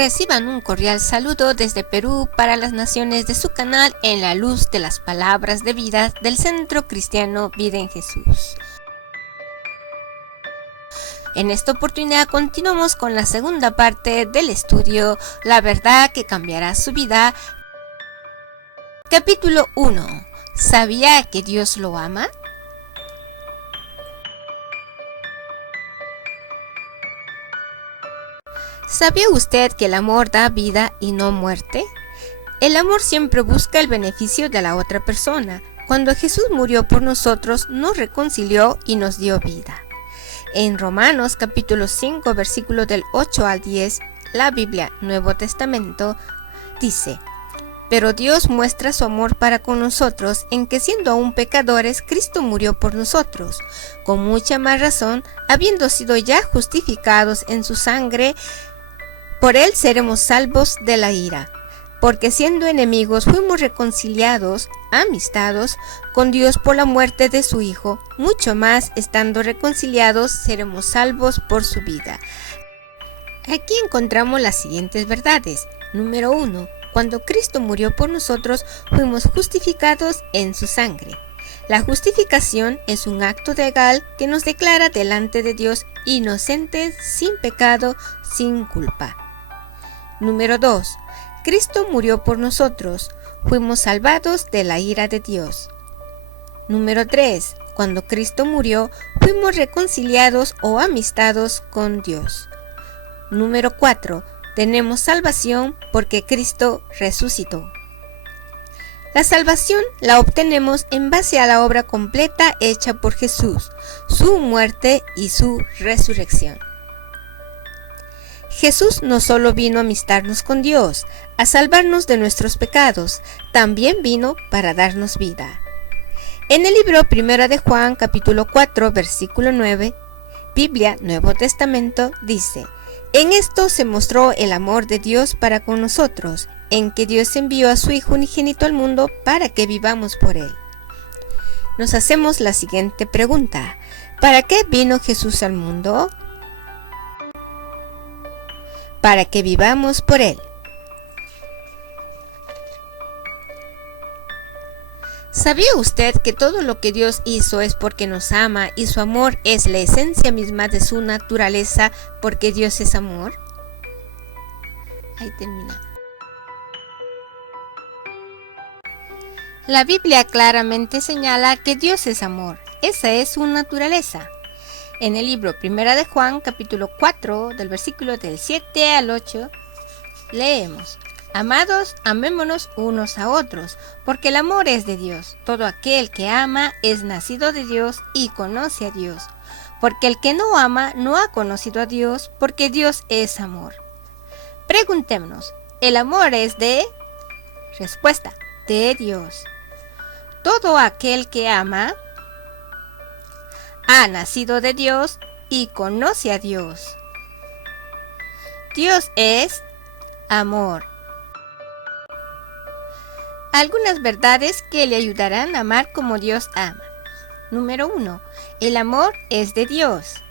Reciban un cordial saludo desde Perú para las naciones de su canal En la Luz de las Palabras de Vida del Centro Cristiano Vida en Jesús. En esta oportunidad continuamos con la segunda parte del estudio La verdad que cambiará su vida. Capítulo 1. ¿Sabía que Dios lo ama? ¿Sabía usted que el amor da vida y no muerte? El amor siempre busca el beneficio de la otra persona. Cuando Jesús murió por nosotros, nos reconcilió y nos dio vida. En Romanos capítulo 5, versículos del 8 al 10, la Biblia Nuevo Testamento dice: Pero Dios muestra su amor para con nosotros en que siendo aún pecadores, Cristo murió por nosotros. Con mucha más razón, habiendo sido ya justificados en su sangre, por él seremos salvos de la ira. Porque siendo enemigos fuimos reconciliados, amistados con Dios por la muerte de su Hijo, mucho más estando reconciliados seremos salvos por su vida. Aquí encontramos las siguientes verdades. Número 1. Cuando Cristo murió por nosotros, fuimos justificados en su sangre. La justificación es un acto legal que nos declara delante de Dios inocentes, sin pecado, sin culpa. Número 2. Cristo murió por nosotros. Fuimos salvados de la ira de Dios. Número 3. Cuando Cristo murió, fuimos reconciliados o amistados con Dios. Número 4. Tenemos salvación porque Cristo resucitó. La salvación la obtenemos en base a la obra completa hecha por Jesús, su muerte y su resurrección. Jesús no solo vino a amistarnos con Dios, a salvarnos de nuestros pecados, también vino para darnos vida. En el libro 1 de Juan, capítulo 4, versículo 9, Biblia Nuevo Testamento dice: En esto se mostró el amor de Dios para con nosotros, en que Dios envió a su Hijo unigénito al mundo para que vivamos por él. Nos hacemos la siguiente pregunta: ¿para qué vino Jesús al mundo? Para que vivamos por él. ¿Sabía usted que todo lo que Dios hizo es porque nos ama y su amor es la esencia misma de su naturaleza, porque Dios es amor? Ahí termina. La Biblia claramente señala que Dios es amor. Esa es su naturaleza. En el libro 1 de Juan, capítulo 4, del versículo del 7 al 8, leemos: Amados, amémonos unos a otros, porque el amor es de Dios. Todo aquel que ama es nacido de Dios y conoce a Dios. Porque el que no ama no ha conocido a Dios, porque Dios es amor. Preguntémonos, ¿el amor es de? Respuesta: de Dios. Todo aquel que ama ha nacido de Dios y conoce a Dios. Dios es amor. Algunas verdades que le ayudarán a amar como Dios ama. Número 1. El amor es de Dios.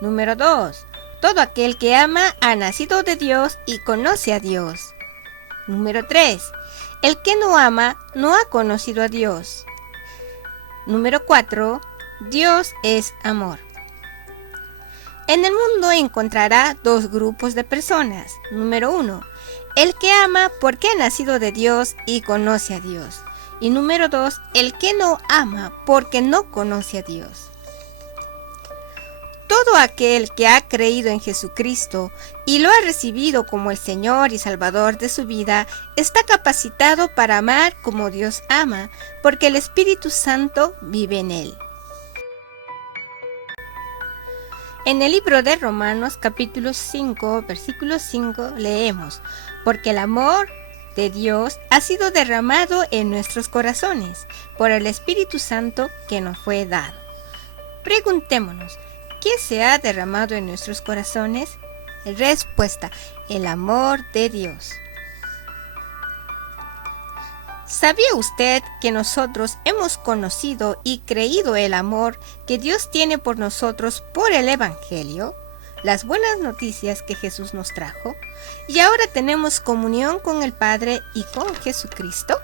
Número 2. Todo aquel que ama ha nacido de Dios y conoce a Dios. Número 3. El que no ama no ha conocido a Dios. Número 4. Dios es amor. En el mundo encontrará dos grupos de personas. Número 1. El que ama porque ha nacido de Dios y conoce a Dios. Y número 2. El que no ama porque no conoce a Dios. Todo aquel que ha creído en Jesucristo y lo ha recibido como el Señor y Salvador de su vida, está capacitado para amar como Dios ama, porque el Espíritu Santo vive en él. En el libro de Romanos, capítulo 5, versículo 5, leemos: Porque el amor de Dios ha sido derramado en nuestros corazones por el Espíritu Santo que nos fue dado. Preguntémonos, ¿qué se ha derramado en nuestros corazones? Respuesta: el amor de Dios. ¿Sabía usted que nosotros hemos conocido y creído el amor que Dios tiene por nosotros por el Evangelio? las buenas noticias que Jesús nos trajo, y ahora tenemos comunión con el Padre y con Jesucristo.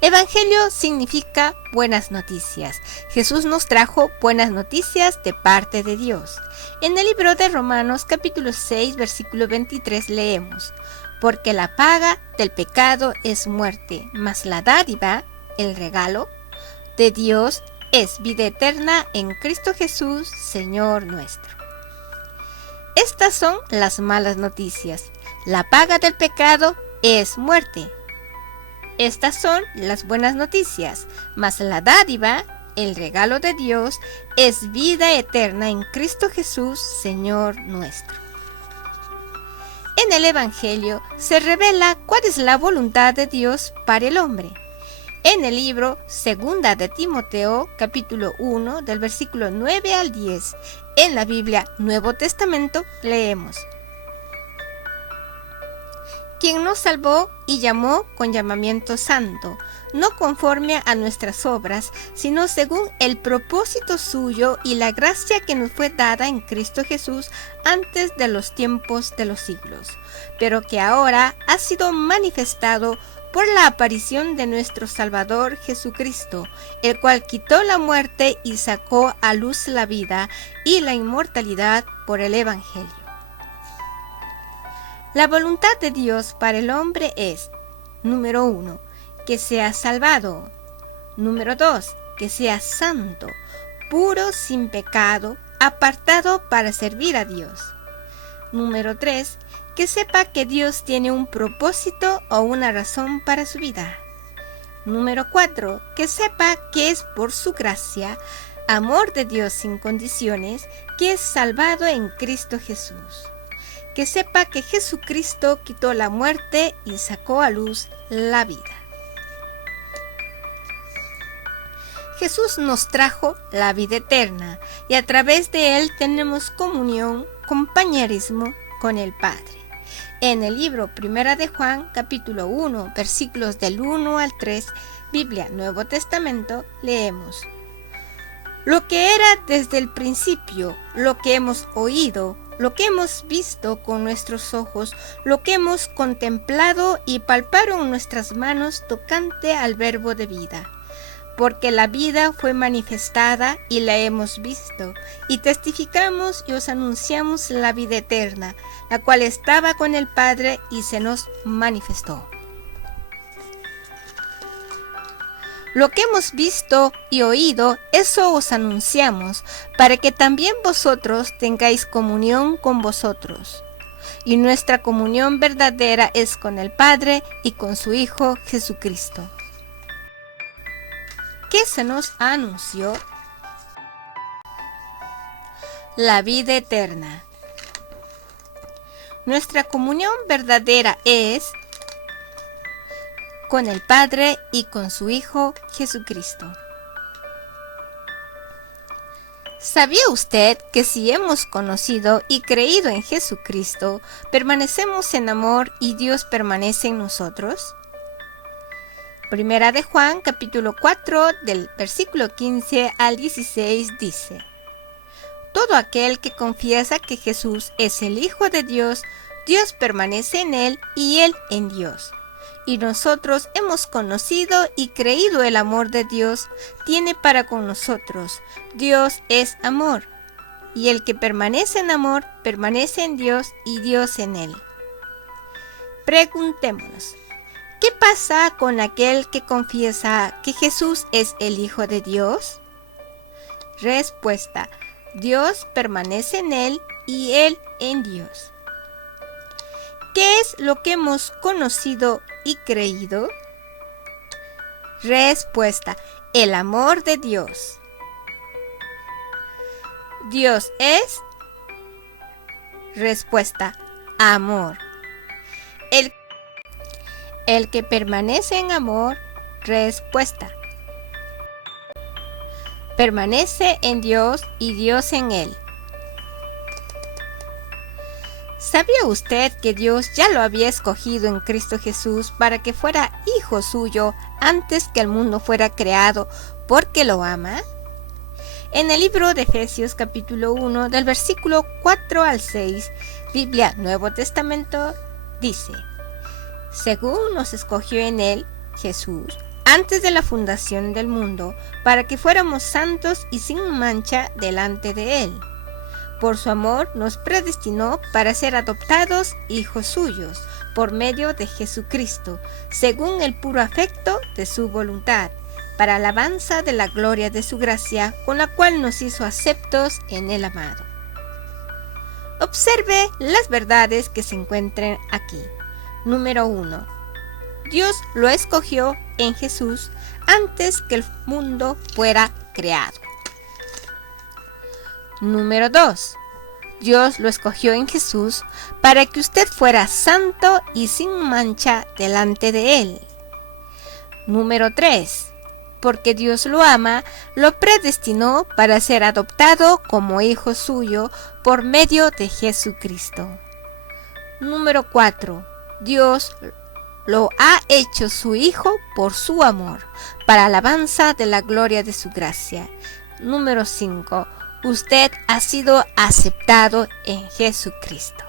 Evangelio significa buenas noticias. Jesús nos trajo buenas noticias de parte de Dios. En el libro de Romanos capítulo 6 versículo 23 leemos: porque la paga del pecado es muerte, mas la dádiva, el regalo de Dios, es vida eterna en Cristo Jesús, Señor nuestro. Estas son las malas noticias. La paga del pecado es muerte. Estas son las buenas noticias, mas la dádiva, el regalo de Dios, es vida eterna en Cristo Jesús, Señor nuestro. En el Evangelio se revela cuál es la voluntad de Dios para el hombre. En el libro Segunda de Timoteo, capítulo 1, del versículo 9 al 10, en la Biblia Nuevo Testamento, leemos: quien nos salvó y llamó con llamamiento santo, no conforme a nuestras obras, sino según el propósito suyo y la gracia que nos fue dada en Cristo Jesús antes de los tiempos de los siglos, pero que ahora ha sido manifestado por la aparición de nuestro Salvador Jesucristo, el cual quitó la muerte y sacó a luz la vida y la inmortalidad por el Evangelio. La voluntad de Dios para el hombre es: número 1, que sea salvado. Número 2, que sea santo, puro, sin pecado, apartado para servir a Dios. Número 3, que sepa que Dios tiene un propósito o una razón para su vida. Número 4, que sepa que es por su gracia, amor de Dios sin condiciones, que es salvado en Cristo Jesús. Que sepa que Jesucristo quitó la muerte y sacó a luz la vida. Jesús nos trajo la vida eterna y a través de él tenemos comunión, compañerismo con el Padre. En el libro Primera de Juan, capítulo 1, versículos del 1 al 3, Biblia Nuevo Testamento, leemos: lo que era desde el principio, lo que hemos oído, lo que hemos visto con nuestros ojos, lo que hemos contemplado y palparon nuestras manos tocante al verbo de vida. Porque la vida fue manifestada y la hemos visto, y testificamos y os anunciamos la vida eterna, la cual estaba con el Padre y se nos manifestó. Lo que hemos visto y oído, eso os anunciamos, para que también vosotros tengáis comunión con vosotros. Y nuestra comunión verdadera es con el Padre y con su Hijo Jesucristo. ¿Qué se nos anunció? La vida eterna. Nuestra comunión verdadera es con el Padre y con su Hijo Jesucristo. ¿Sabía usted que si hemos conocido y creído en Jesucristo, permanecemos en amor y Dios permanece en nosotros? Primera de Juan, capítulo 4, del versículo 15 al 16 dice: todo aquel que confiesa que Jesús es el Hijo de Dios, Dios permanece en él y él en Dios. Y nosotros hemos conocido y creído el amor de Dios tiene para con nosotros. Dios es amor, y el que permanece en amor permanece en Dios y Dios en él. Preguntémonos: ¿qué pasa con aquel que confiesa que Jesús es el Hijo de Dios? Respuesta: Dios permanece en él y él en Dios. ¿Qué es lo que hemos conocido y creído? Respuesta: el amor de Dios. ¿Dios es? Respuesta: amor. El que permanece en amor. Respuesta: permanece en Dios y Dios en él. ¿Sabía usted que Dios ya lo había escogido en Cristo Jesús para que fuera hijo suyo antes que el mundo fuera creado porque lo ama? En el libro de Efesios capítulo 1 del versículo 4 al 6, Biblia Nuevo Testamento, dice: según nos escogió en él, Jesús, antes de la fundación del mundo, para que fuéramos santos y sin mancha delante de él. Por su amor nos predestinó para ser adoptados hijos suyos, por medio de Jesucristo, según el puro afecto de su voluntad, para alabanza de la gloria de su gracia, con la cual nos hizo aceptos en el amado. Observe las verdades que se encuentran aquí. Número 1. Dios lo escogió en Jesús antes que el mundo fuera creado. Número 2. Dios lo escogió en Jesús para que usted fuera santo y sin mancha delante de él. Número 3. Porque Dios lo ama, lo predestinó para ser adoptado como hijo suyo por medio de Jesucristo. Número 4. Dios lo ha hecho su hijo por su amor, para alabanza de la gloria de su gracia. Número 5. Usted ha sido aceptado en Jesucristo.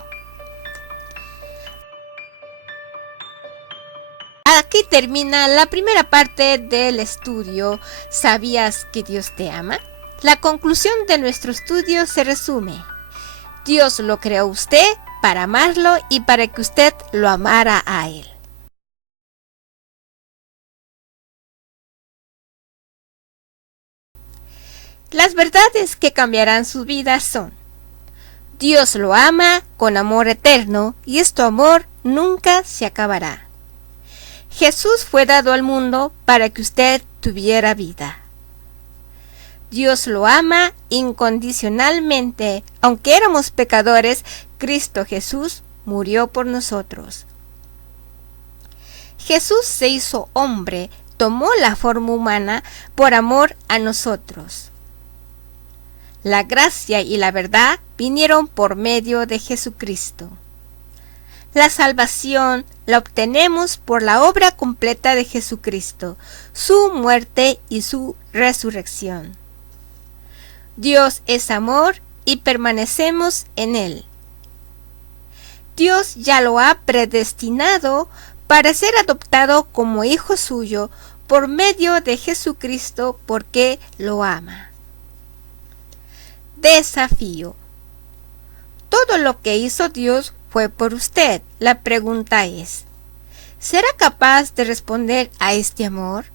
Aquí termina la primera parte del estudio. ¿Sabías que Dios te ama? La conclusión de nuestro estudio se resume: Dios lo creó a usted para amarlo y para que usted lo amara a él. Las verdades que cambiarán sus vidas son: Dios lo ama con amor eterno y este amor nunca se acabará. Jesús fue dado al mundo para que usted tuviera vida. Dios lo ama incondicionalmente. Aunque éramos pecadores, Cristo Jesús murió por nosotros. Jesús se hizo hombre, tomó la forma humana por amor a nosotros. La gracia y la verdad vinieron por medio de Jesucristo. La salvación la obtenemos por la obra completa de Jesucristo, su muerte y su resurrección. Dios es amor y permanecemos en él. Dios ya lo ha predestinado para ser adoptado como hijo suyo por medio de Jesucristo, porque lo ama. Desafío. Todo lo que hizo Dios fue por usted. La pregunta es: ¿será capaz de responder a este amor?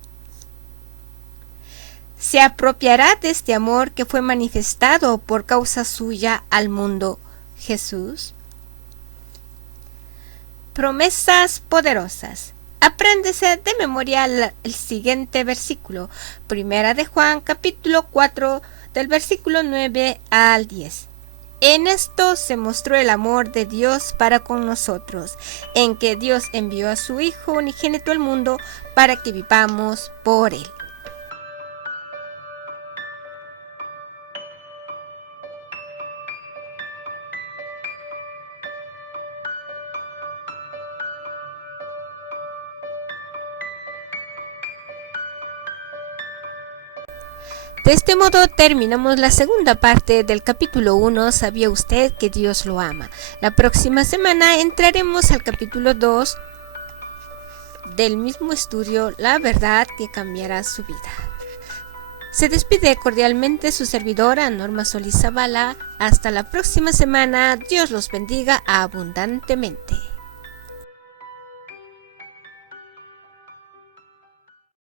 ¿Se apropiará de este amor que fue manifestado por causa suya al mundo, Jesús? Promesas poderosas. Apréndese de memoria el siguiente versículo. Primera de Juan, capítulo 4, del versículo 9 al 10. En esto se mostró el amor de Dios para con nosotros, en que Dios envió a su Hijo unigénito al mundo para que vivamos por él. De este modo terminamos la segunda parte del capítulo 1, ¿sabía usted que Dios lo ama? La próxima semana entraremos al capítulo 2 del mismo estudio, la verdad que cambiará su vida. Se despide cordialmente su servidora Norma Solís Zavala. Hasta la próxima semana. Dios los bendiga abundantemente.